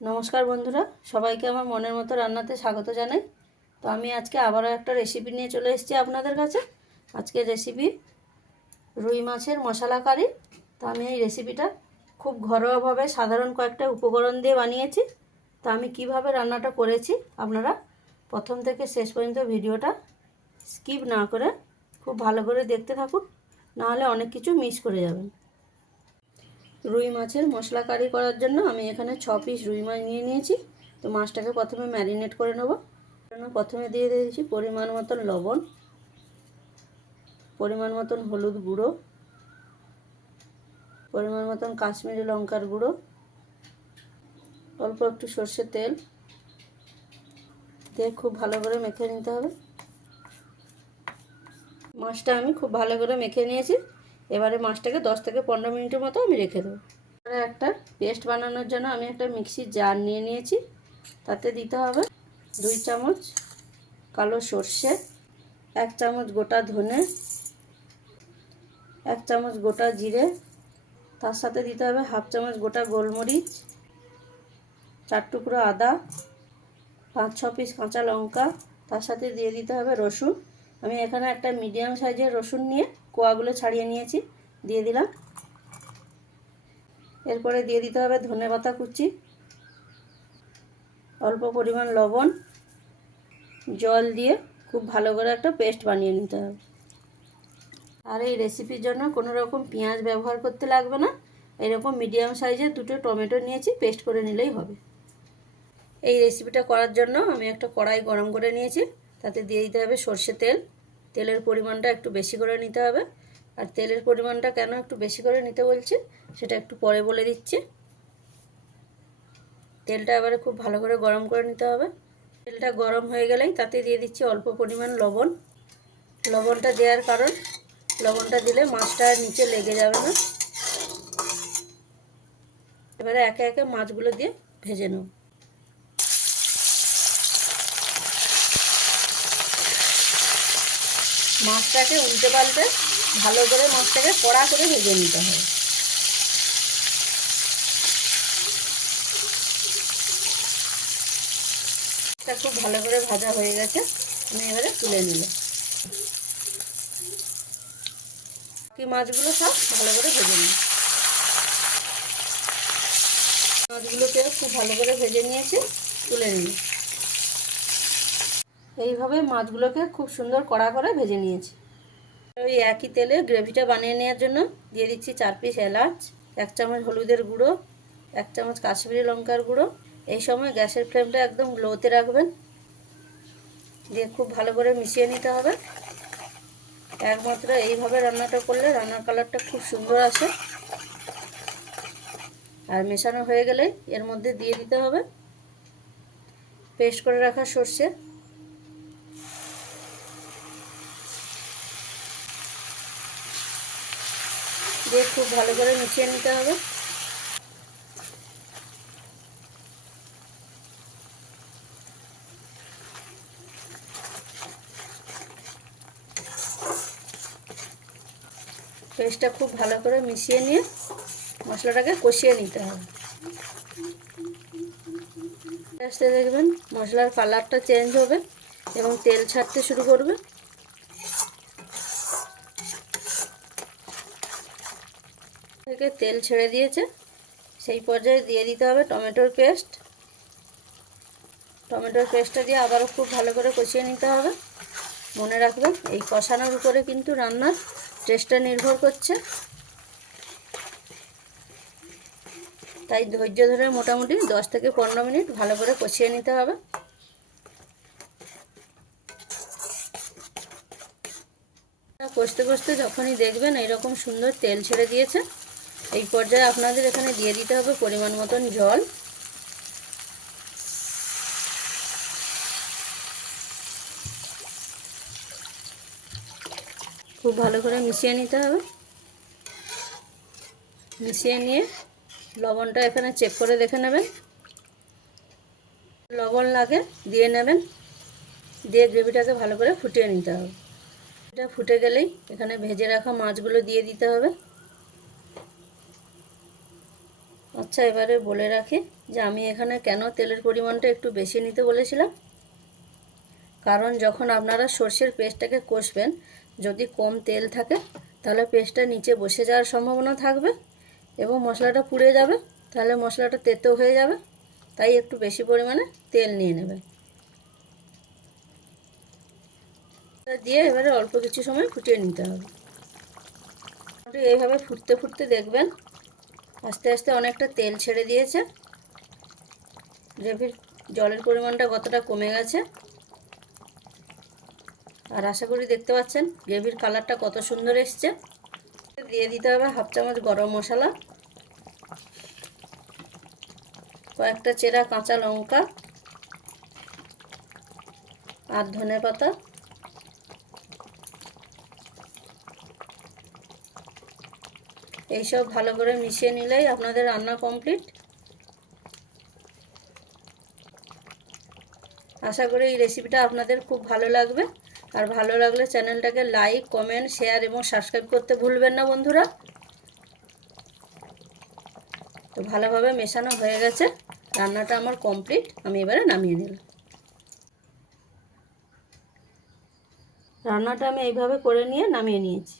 নমস্কার বন্ধুরা, সবাইকে আমার মনের মতো রান্নাতে স্বাগত জানাই। তো আমি আজকে আবারও একটা রেসিপি নিয়ে চলে এসেছি আপনাদের কাছে। আজকের রেসিপি রুই মাছের মশলা কারি। তো আমি এই রেসিপিটা খুব ঘরোয়াভাবে সাধারণ কয়েকটা উপকরণ দিয়ে বানিয়েছি। তো আমি কীভাবে রান্নাটা করেছি আপনারা প্রথম থেকে শেষ পর্যন্ত ভিডিওটা স্কিপ না করে খুব ভালো করে দেখতে থাকুন, নাহলে অনেক কিছু মিস করে যাবেন। রুই মাছের মশলা কারি করার জন্য আমি এখানে ছ পিস রুই মাছ নিয়ে নিয়েছি। তো মাছটাকে প্রথমে ম্যারিনেট করে নেব। প্রথমে দিয়ে দিয়েছি পরিমাণ মতন লবণ, পরিমাণ মতন হলুদ গুঁড়ো, পরিমাণ মতন কাশ্মীরি লঙ্কার গুঁড়ো, অল্প একটু সর্ষের তেল। দিয়ে খুব ভালো করে মেখে নিতে হবে। মাছটা আমি খুব ভালো করে মেখে নিয়েছি। এবারে মাছটাকে দশ থেকে পনেরো মিনিটের মতো আমি রেখে দেবো। এবারে একটা পেস্ট বানানোর জন্য আমি একটা মিক্সির জার নিয়ে নিয়েছি। তাতে দিতে হবে দুই চামচ কালো সর্ষে, এক চামচ গোটা ধনে, এক চামচ গোটা জিরে, তার সাথে দিতে হবে হাফ চামচ গোটা গোলমরিচ, চার টুকরো আদা, পাঁচ ছ পিস কাঁচা লঙ্কা, তার সাথে দিয়ে দিতে হবে রসুন। আমি এখানে একটা মিডিয়াম সাইজের রসুন নিয়ে কোয়াগুলো ছাড়িয়ে নিয়েছি, দিয়ে দিলাম। এরপরে দিয়ে দিতে হবে ধনে পাতা কুচি, অল্প পরিমাণ লবণ, জল দিয়ে খুব ভালো করে একটা পেস্ট বানিয়ে নিতে হবে। আর এই রেসিপির জন্য কোনো রকম পেঁয়াজ ব্যবহার করতে লাগবে না, এরকম মিডিয়াম সাইজের দুটো টমেটো নিয়েছি, পেস্ট করে নিলেই হবে। এই রেসিপিটা করার জন্য আমি একটা কড়াই গরম করে নিয়েছি তাতে দিয়ে দিতে হবে সর্ষে তেল। তেলের পরিমাণটা একটু বেশি করে নিতে হবে। আর তেলের পরিমাণটা কেন একটু বেশি করে নিতে বলছি, সেটা একটু পরে বলে দিচ্ছি। তেলটা এবারে খুব ভালো করে গরম করে নিতে হবে। তেলটা গরম হয়ে গেলেই তাতে দিয়ে দিচ্ছি অল্প পরিমাণ লবণ। লবণটা দেওয়ার কারণ, লবণটা দিলে মাছটা নিচে লেগে যাবে না। এবারে একে একে মাছগুলো দিয়ে ভেজে নেব। মাছটাকে উল্টে পাল্টে ভালো করে মাছটাকে কড়া করে ভেজে নিতে হয় খুব ভালো করে ভাজা হয়ে গেছে, আমি এবারে তুলে নিল কি মাছগুলো সব ভালো করে ভেজে নিই মাছগুলোকে খুব ভালো করে ভেজে নিয়েছি, তুলে নিল এইভাবে মাছগুলোকে খুব সুন্দর কড়া করে ভেজে নিয়েছি। ওই একই তেলে গ্রেভিটা বানিয়ে নেওয়ার জন্য দিয়ে দিচ্ছি চার পিস এলাচ, এক চামচ হলুদের গুঁড়ো, এক চামচ কাশ্মীরি লঙ্কার গুঁড়ো। এই সময় গ্যাসের ফ্লেমটা একদম লোতে রাখবেন। দিয়ে খুব ভালো করে মিশিয়ে নিতে হবে। একমাত্র এইভাবে রান্নাটা করলে রান্নার কালারটা খুব সুন্দর আসে। আর মেশানো হয়ে গেলে এর মধ্যে দিয়ে দিতে হবে। পেস্ট করে রাখা সর্ষে। দিয়ে খুব ভালো করে মিশিয়ে নিতে হবে। পেস্টটা খুব ভালো করে মিশিয়ে নিয়ে মশলাটাকে কষিয়ে নিতে হবে। আস্তে দেখবেন মশলার কালারটা চেঞ্জ হবে এবং তেল ছাড়তে শুরু করবে। থেকে তেল ছেড়ে দিয়েছে। সেই পর্যায়ে দিয়ে দিতে হবে টমেটোর পেস্ট। টমেটোর পেস্টটা দিয়ে আবারও খুব ভালো করে কষিয়ে নিতে হবে। মনে রাখবেন, এই কষানোর উপরে কিন্তু রান্নার টেস্টটা নির্ভর করছে। তাই ধৈর্য ধরে মোটামুটি দশ থেকে পনেরো মিনিট ভালো করে কষিয়ে নিতে হবে। কষতে কষতে যখনই দেখবেন এইরকম সুন্দর তেল ছেড়ে দিয়েছে। এই পর্যায়ে আপনাদের এখানে দিয়ে দিতে হবে পরিমাণ মতন জল। খুব ভালো করে মিশিয়ে নিতে হবে। মিশিয়ে নিয়ে লবণটা এখানে চেক করে দেখে নেবেন। লবণ লাগে দিয়ে নেবেন। দিয়ে গ্রেভিটাকে ভালো করে ফুটিয়ে নিতে হবে। এটা ফুটে গেলেই এখানে ভেজে রাখা মাছগুলো দিয়ে দিতে হবে। আচ্ছা এবারে বলে রাখি যে আমি এখানে কেন তেলের পরিমাণটা একটু বেশি নিতে বলেছিলাম? কারণ যখন আপনারা সর্ষের পেস্টটাকে কষবেন, যদি কম তেল থাকে, তাহলে পেস্টটা নিচে বসে যাওয়ার সম্ভাবনা থাকবে এবং মশলাটা পুড়ে যাবে, তাহলে মশলাটা তেতো হয়ে যাবে, তাই একটু বেশি পরিমাণে তেল নিয়ে নেবেন। দিয়ে এবারে অল্প কিছু সময় ফুটিয়ে নিতে হবে। এইভাবে ফুটতে ফুটতে দেখবেন আস্তে আস্তে অনেকটা তেল ছেড়ে দিয়েছে। গ্রেভির জলের পরিমাণটা কতটা কমে গেছে? আর আশা করি দেখতে পাচ্ছেন, গ্রেভির কালারটা কত সুন্দর এসছে। দিয়ে দিতে হবে হাফ চামচ গরম মশলা, কয়েকটা চেরা কাঁচা লঙ্কা, আর ধনে পাতা। এইসব ভালো করে মিশিয়ে নিলেই আপনাদের রান্না কমপ্লিট। আশা করি এই রেসিপিটা আপনাদের খুব ভালো লাগবে। আর ভালো লাগলে চ্যানেলটাকে লাইক কমেন্ট শেয়ার এবং সাবস্ক্রাইব করতে ভুলবেন না বন্ধুরা। তো ভালোভাবে মেশানো হয়ে গেছে। রান্নাটা আমার কমপ্লিট। আমি এবারে নামিয়ে নিলাম। রান্নাটা আমি এইভাবে করে নিয়ে নামিয়ে নিয়েছি।